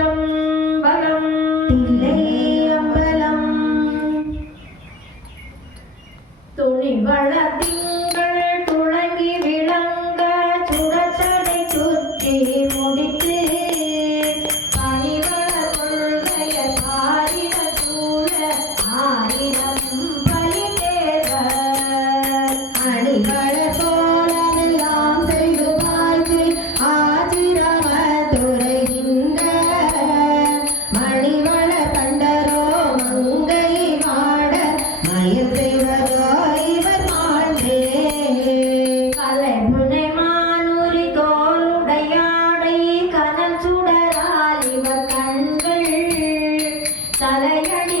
திருச்சம்பலம் தில்லையம்பலம் துணி வளத்திங்கள் துணங்கி விளங்க சுடசடை சுற்றி முடித்து அடிகள போ தலையணி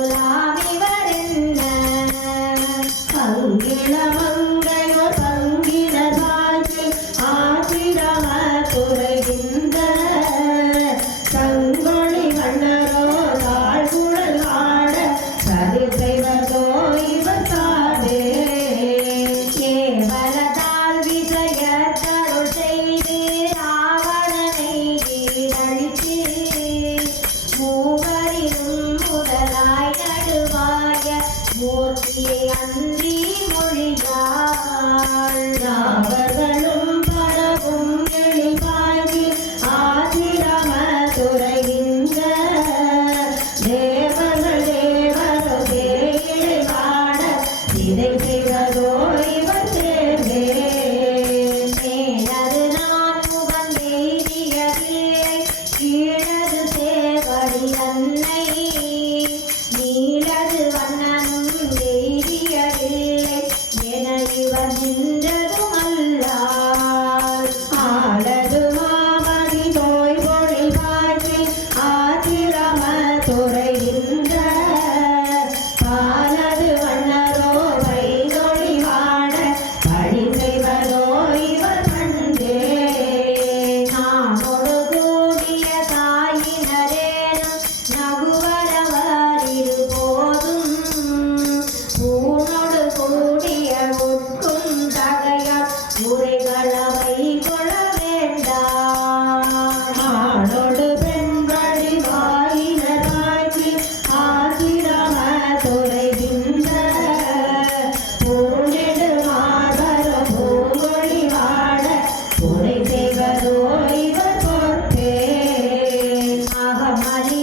God. María.